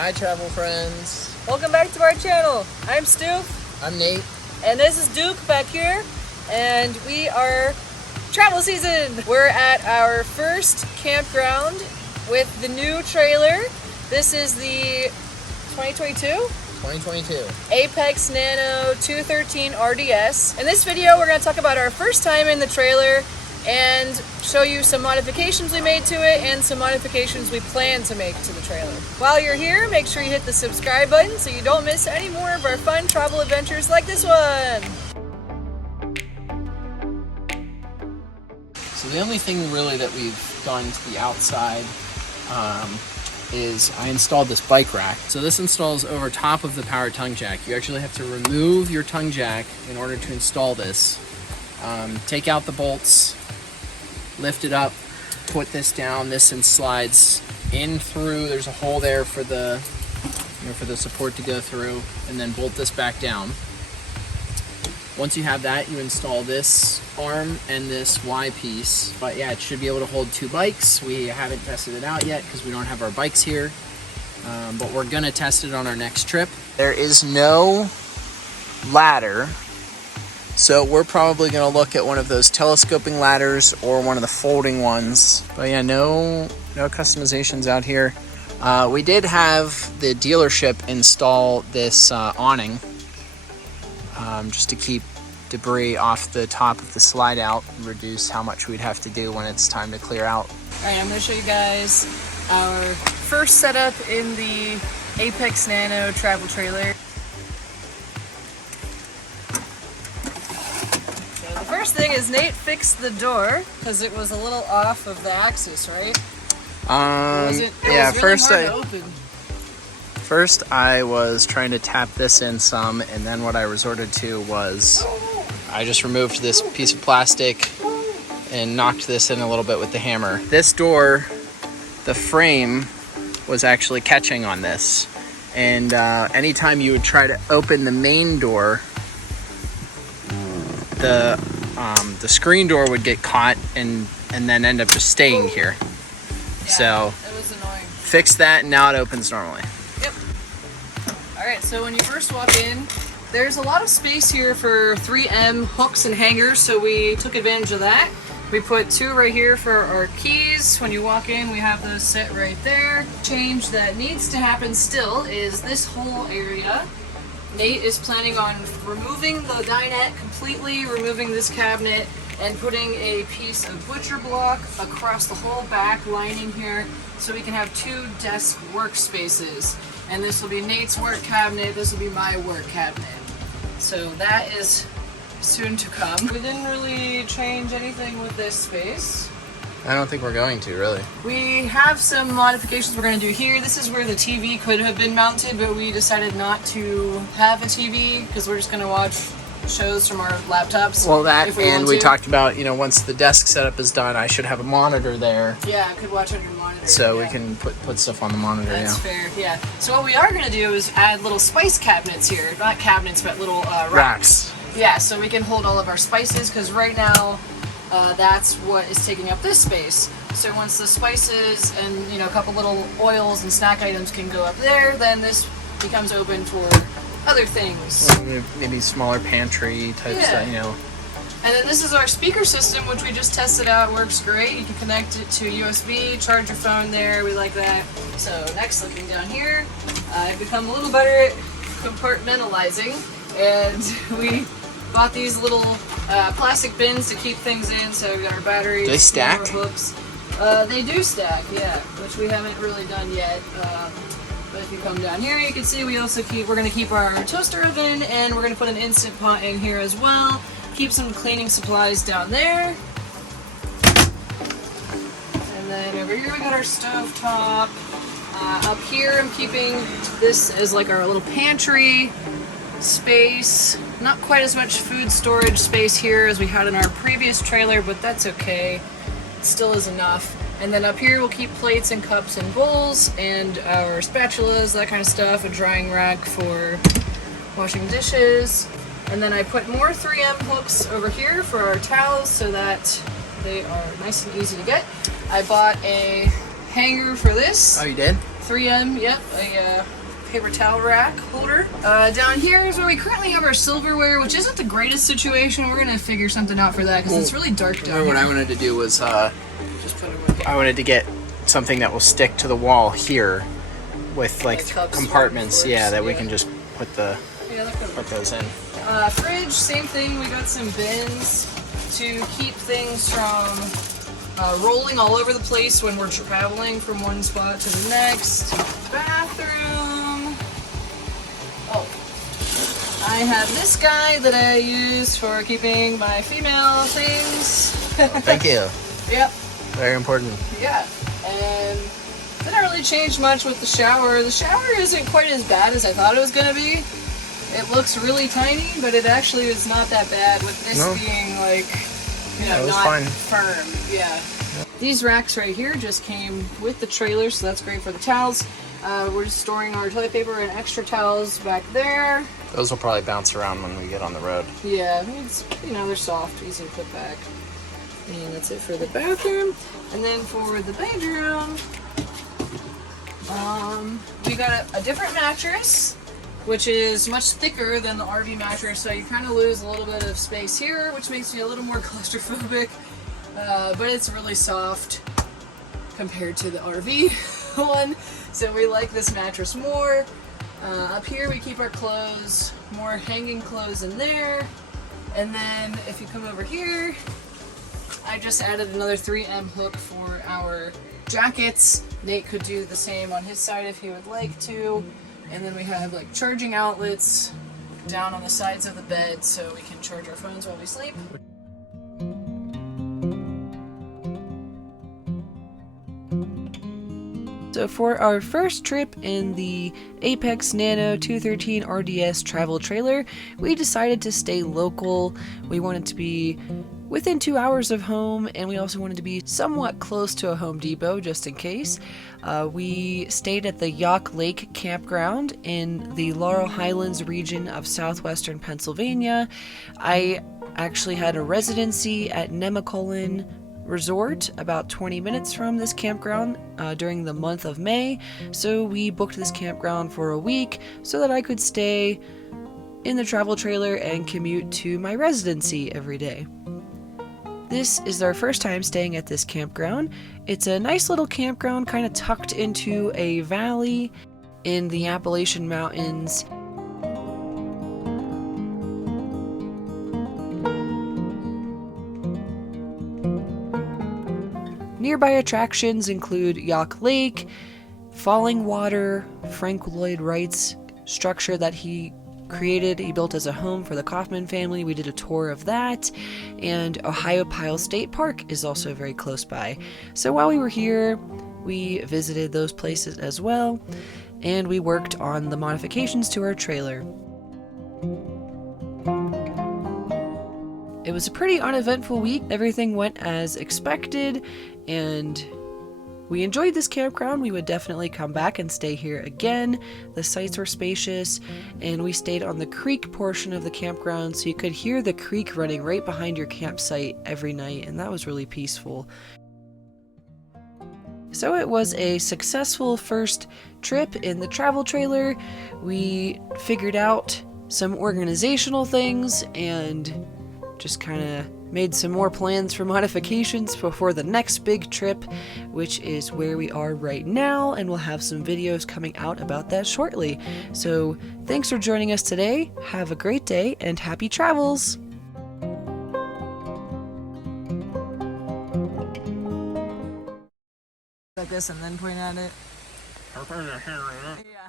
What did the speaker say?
Hi, travel friends. Welcome back to our channel. I'm Stoof. I'm Nate. And this is Duke back here. And we are Travel SzN. We're at our first campground with the new trailer. This is the 2022 Apex Nano 213 RDS. In this video, we're going to talk about our first time in the trailer and show you some modifications we made to it and some modifications we plan to make to the trailer. While you're here, make sure you hit the subscribe button so you don't miss any more of our fun travel adventures like this one. So the only thing really that we've done to the outside is I installed this bike rack. So this installs over top of the power tongue jack. You actually have to remove your tongue jack in order to install this. Take out the bolts, lift it up, put this down. This slides in through. There's a hole there for the for the support to go through, and then bolt this back down. Once you have that, you install this arm and this Y piece. But yeah, it should be able to hold two bikes. We haven't tested it out yet because we don't have our bikes here, but we're gonna test it on our next trip. There is no ladder, so we're probably gonna look at one of those telescoping ladders or one of the folding ones. But yeah, no customizations out here. We did have the dealership install this awning just to keep debris off the top of the slide out and reduce how much we'd have to do when it's time to clear out. All right, I'm going to show you guys our first setup in the Apex Nano travel trailer. So the first thing is Nate fixed the door because it was a little off of the axis, right? First I was trying to tap this in some, and then what I resorted to was I just removed this piece of plastic and knocked this in a little bit with the hammer. This door, the frame was actually catching on this, and anytime you would try to open the main door, the screen door would get caught and then end up just staying here. Yeah, so it was annoying. Fix that, and now it opens normally. Yep. Alright, so when you first walk in, there's a lot of space here for 3M hooks and hangers, so we took advantage of that. We put two right here for our keys. When you walk in, we have those set right there. Change that needs to happen still is this whole area. Nate is planning on removing the dinette completely, removing this cabinet, and putting a piece of butcher block across the whole back lining here so we can have two desk workspaces. And this will be Nate's work cabinet, this will be my work cabinet. So that is soon to come. We didn't really change anything with this space. I don't think we're going to, really. We have some modifications we're going to do here. This is where the TV could have been mounted, but we decided not to have a TV because we're just going to watch shows from our laptops. Well, that, and we talked about, once the desk setup is done, I should have a monitor there. Yeah, I could watch on your monitor. So we can put stuff on the monitor. That's fair, yeah. So what we are going to do is add little spice cabinets here. Not cabinets, but little racks. Yeah, so we can hold all of our spices, because right now that's what is taking up this space. So once the spices and a couple little oils and snack items can go up there, then this becomes open for other things. Maybe smaller pantry type stuff, And then this is our speaker system, which we just tested out. Works great. You can connect it to USB, charge your phone there. We like that. So next, looking down here, I've become a little better at compartmentalizing, and we bought these little plastic bins to keep things in. So we've got our batteries. Do they stack? Hooks. They do stack, yeah, which we haven't really done yet. But if you come down here, you can see we're going to keep our toaster oven, and we're going to put an Instant Pot in here as well. Keep some cleaning supplies down there. And then over here we got our stove top. Up here I'm keeping this as like our little pantry space. Not quite as much food storage space here as we had in our previous trailer, but that's okay. It still is enough. And then up here we'll keep plates and cups and bowls and our spatulas, that kind of stuff, a drying rack for washing dishes. And then I put more 3M hooks over here for our towels so that they are nice and easy to get. I bought a hanger for this. Oh, you did? 3M, yep, a paper towel rack holder. Down here is where we currently have our silverware, which isn't the greatest situation. We're gonna figure something out for that because it's really dark down here. What I wanted to do was Just put it with I wanted to get something that will stick to the wall here with like compartments, yeah, that we can just put those in. Fridge, same thing. We got some bins to keep things from rolling all over the place when we're traveling from one spot to the next. Bathroom. Oh, I have this guy that I use for keeping my female things. Thank you. Yep. Very important. Yeah, and didn't really change much with the shower. The shower isn't quite as bad as I thought it was going to be. It looks really tiny, but it actually is not that bad with this being like, you know, not firm. Yeah. These racks right here just came with the trailer, so that's great for the towels. We're just storing our toilet paper and extra towels back there. Those will probably bounce around when we get on the road. Yeah, it's, you know, they're soft, easy to put back. And that's it for the bathroom. And then for the bedroom, we got a different mattress, which is much thicker than the RV mattress, so you kind of lose a little bit of space here, which makes me a little more claustrophobic. But it's really soft compared to the RV one, so we like this mattress more. Up here we keep our clothes, more hanging clothes in there. And then if you come over here, I just added another 3M hook for our jackets. Nate could do the same on his side if he would like to. And then we have like charging outlets down on the sides of the bed so we can charge our phones while we sleep. So for our first trip in the Apex Nano 213 RDS travel trailer, we decided to stay local. We wanted to be within 2 hours of home, and we also wanted to be somewhat close to a Home Depot just in case. We stayed at the Yough Lake Campground in the Laurel Highlands region of southwestern Pennsylvania. I actually had a residency at Nemacolin Resort about 20 minutes from this campground during the month of May, so we booked this campground for a week so that I could stay in the travel trailer and commute to my residency every day. This is our first time staying at this campground. It's a nice little campground kind of tucked into a valley in the Appalachian Mountains. Nearby attractions include Yough Lake, Falling Water, Frank Lloyd Wright's structure that he created, he built as a home for the Kaufman family. We did a tour of that, and Ohiopyle State Park is also very close by. So while we were here, we visited those places as well, and we worked on the modifications to our trailer. It was a pretty uneventful week. Everything went as expected, and we enjoyed this campground. We would definitely come back and stay here again. The sites were spacious, and we stayed on the creek portion of the campground, so you could hear the creek running right behind your campsite every night, and that was really peaceful. So it was a successful first trip in the travel trailer. We figured out some organizational things and just kind of made some more plans for modifications before the next big trip, which is where we are right now, and we'll have some videos coming out about that shortly. So thanks for joining us today. Have a great day and happy travels! Like this and then point at it. Yeah.